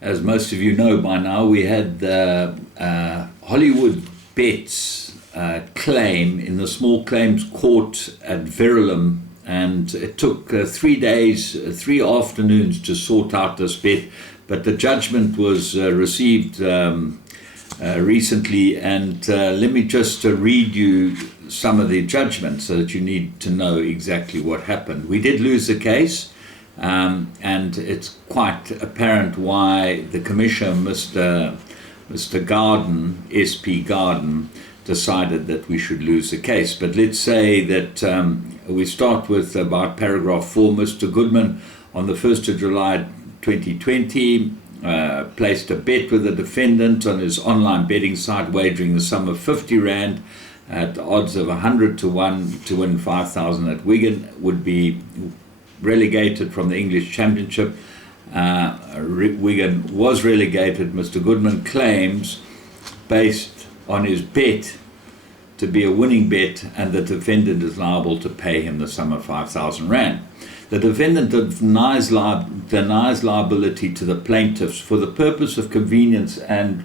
As most of you know by now, we had the Hollywoodbets claim in the small claims court at Verulam, and it took 3 days, 3 afternoons to sort out this bet, but the judgment was received recently, and let me just read you some of the judgments so that you need to know exactly what happened. We did lose the case. And it's quite apparent why the commissioner, Mr. Garden, SP Garden, decided that we should lose the case. But let's say that we start with about paragraph 4. Mr. Goodman, on the 1st of July 2020, placed a bet with the defendant on his online betting site, wagering the sum of 50 Rand at odds of 100 to 1 to win 5,000 that Wigan would be relegated from the English Championship. Wigan was relegated. Mr. Goodman claims, based on his bet to be a winning bet, and the defendant is liable to pay him the sum of 5,000 Rand. The defendant denies liability to the plaintiffs for the purpose of convenience, and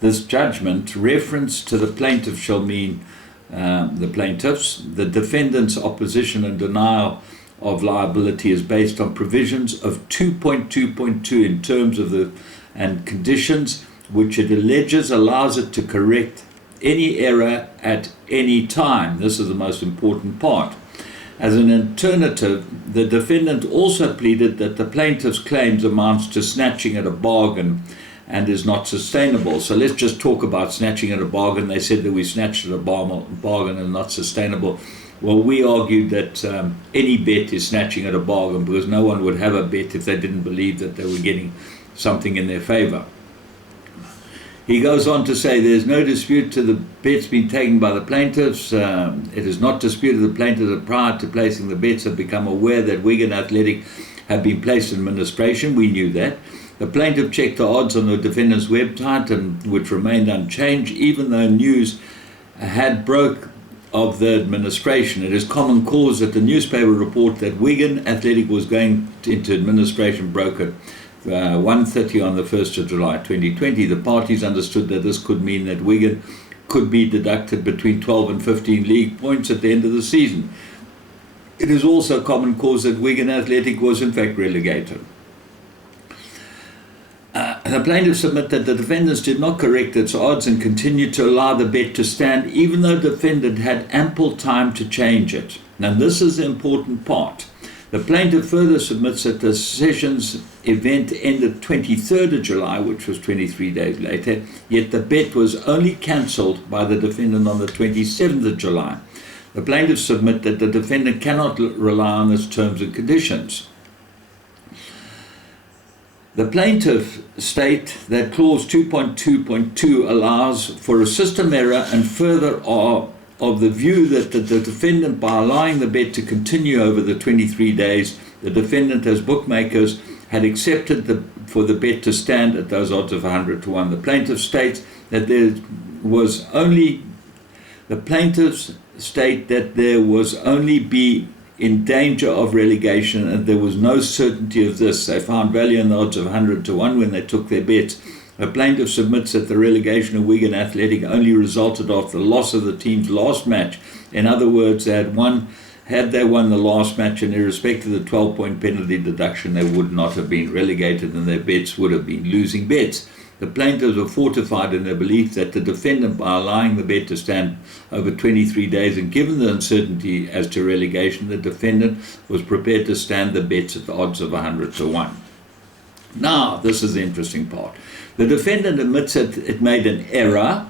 this judgment, reference to the plaintiff shall mean the plaintiffs. The defendant's opposition and denial of liability is based on provisions of 2.2.2 in terms of the and conditions which it alleges allows it to correct any error at any time. This is the most important part. As an alternative, the defendant also pleaded that the plaintiff's claims amounts to snatching at a bargain and is not sustainable. So let's just talk about snatching at a bargain. They said that we snatched at a bargain and not sustainable. Well, we argued that any bet is snatching at a bargain, because no one would have a bet if they didn't believe that they were getting something in their favor. He goes on to say there's no dispute to the bets being taken by the plaintiffs. It is not disputed the plaintiffs that prior to placing the bets have become aware that Wigan Athletic have been placed in administration. We knew that. The plaintiff checked the odds on the defendant's website, and which remained unchanged, even though news had broke of the administration. It is common cause that the newspaper report that Wigan Athletic was going into administration broke at 1:30 on the 1st of July 2020. The parties understood that this could mean that Wigan could be deducted between 12 and 15 league points at the end of the season. It is also common cause that Wigan Athletic was in fact relegated. The plaintiff submit that the defendants did not correct its odds and continued to allow the bet to stand, even though the defendant had ample time to change it. Now, this is the important part. The plaintiff further submits that the sessions event ended 23rd of July, which was 23 days later, yet the bet was only cancelled by the defendant on the 27th of July. The plaintiff submit that the defendant cannot rely on its terms and conditions. The plaintiff state that clause 2.2.2 allows for a system error, and further are of the view that the defendant, by allowing the bet to continue over the 23 days, the defendant as bookmakers had accepted for the bet to stand at those odds of 100 to 1. The plaintiff states that there was only be in danger of relegation, and there was no certainty of this. They found value in the odds of 100 to 1 when they took their bets. The plaintiff submits that the relegation of Wigan Athletic only resulted after the loss of the team's last match. In other words, had they won the last match, and irrespective of the 12-point penalty deduction, they would not have been relegated, and their bets would have been losing bets. The plaintiffs were fortified in their belief that the defendant, by allowing the bet to stand over 23 days and given the uncertainty as to relegation, the defendant was prepared to stand the bets at the odds of 100 to 1. Now, this is the interesting part. The defendant admits that it made an error,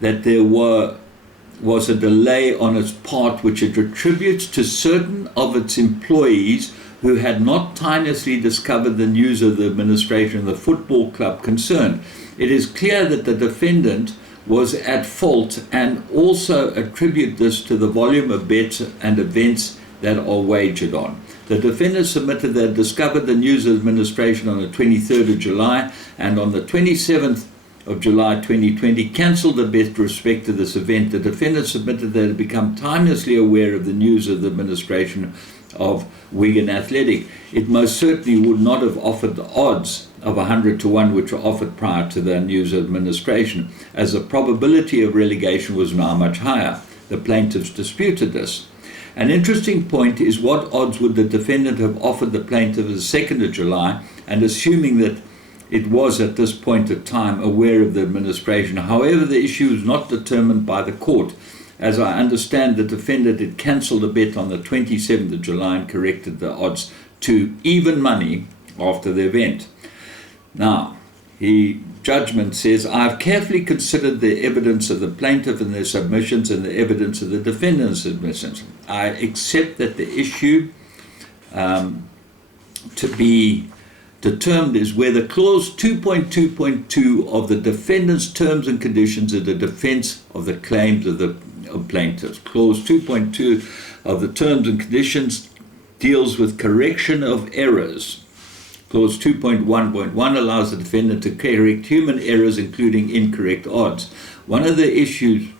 that there was a delay on its part which it attributes to certain of its employees who had not timelessly discovered the news of the administration of the football club concerned. It is clear that the defendant was at fault, and also attribute this to the volume of bets and events that are wagered on. The defendant submitted they had discovered the news of administration on the 23rd of July, and on the 27th of July 2020 cancelled the bet with respect to this event. The defendant submitted they had become timelessly aware of the news of the administration of Wigan Athletic. It most certainly would not have offered the odds of 100 to 1 which were offered prior to the news administration, as the probability of relegation was now much higher. The plaintiffs disputed this. An interesting point is, what odds would the defendant have offered the plaintiff as 2nd of July, and assuming that it was at this point of time aware of the administration. However, the issue was not determined by the court. As I understand, the defendant had cancelled a bet on the 27th of July and corrected the odds to even money after the event. Now, the judgment says, I've carefully considered the evidence of the plaintiff and their submissions and the evidence of the defendant's submissions. I accept that the issue to be determined is whether clause 2.2.2 of the defendant's terms and conditions are the defense of the claims of the plaintiffs. Clause 2.2 of the terms and conditions deals with correction of errors. Clause 2.1.1 allows the defendant to correct human errors, including incorrect odds. One of the issues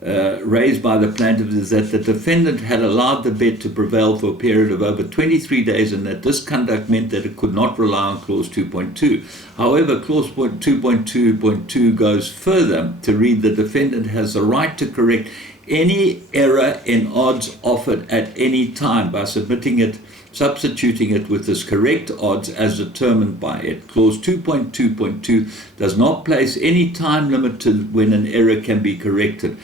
raised by the plaintiff is that the defendant had allowed the bet to prevail for a period of over 23 days, and that this conduct meant that it could not rely on clause 2.2. However, clause 2.2.2 goes further to read, the defendant has the right to correct any error in odds offered at any time by submitting it, substituting it with its correct odds as determined by it. Clause 2.2.2 does not place any time limit to when an error can be corrected.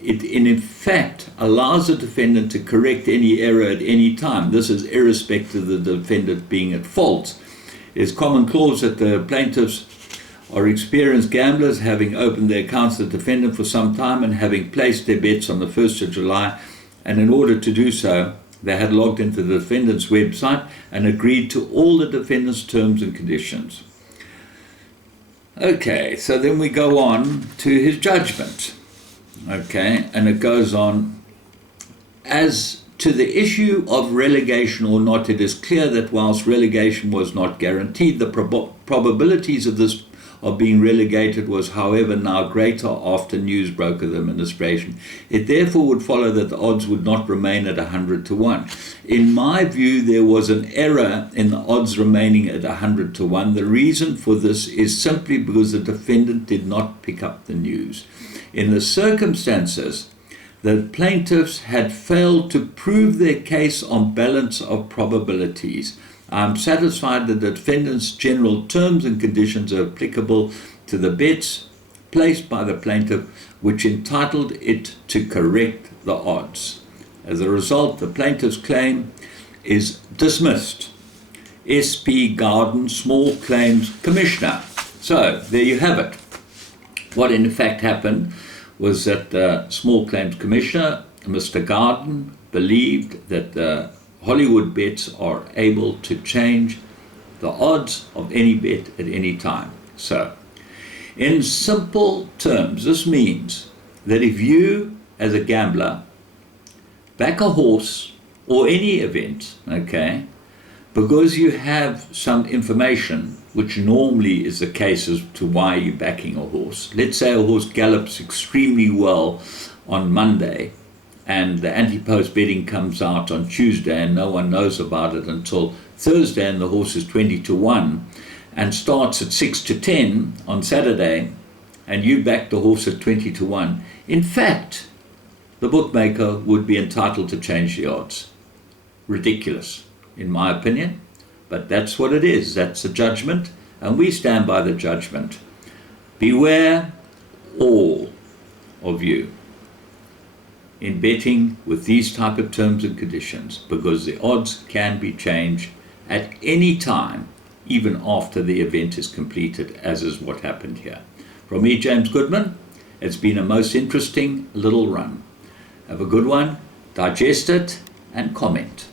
It in fact allows the defendant to correct any error at any time. This is irrespective of the defendant being at fault. It's common clause that the plaintiffs are experienced gamblers, having opened their accounts to the defendant for some time and having placed their bets on the 1st of July, and in order to do so, they had logged into the defendant's website and agreed to all the defendant's terms and conditions. Okay, so then we go on to his judgment. Okay, and it goes on, as to the issue of relegation or not, it is clear that whilst relegation was not guaranteed, the probabilities of this of being relegated was, however, now greater after news broke of the administration. It therefore would follow that the odds would not remain at 100 to 1. In my view, there was an error in the odds remaining at 100 to 1. The reason for this is simply because the defendant did not pick up the news. In the circumstances, the plaintiffs had failed to prove their case on balance of probabilities. I am satisfied that the defendant's general terms and conditions are applicable to the bets placed by the plaintiff, which entitled it to correct the odds. As a result, the plaintiff's claim is dismissed. S.P. Garden, Small Claims Commissioner. So, there you have it. What in fact happened was that the Small Claims Commissioner, Mr. Garden, believed that the Hollywoodbets are able to change the odds of any bet at any time. So, in simple terms, this means that if you, as a gambler, back a horse or any event, okay, because you have some information, which normally is the case as to why you're backing a horse. Let's say a horse gallops extremely well on Monday, and the anti-post betting comes out on Tuesday and no one knows about it until Thursday, and the horse is 20 to 1 and starts at 6 to 10 on Saturday, and you back the horse at 20 to 1. In fact, the bookmaker would be entitled to change the odds. Ridiculous, in my opinion, but that's what it is. That's the judgment, and we stand by the judgment. Beware, all of you, in betting with these type of terms and conditions, because the odds can be changed at any time, even after the event is completed, as is what happened here. From me, James Goodman, it's been a most interesting little run. Have a good one, digest it, and comment.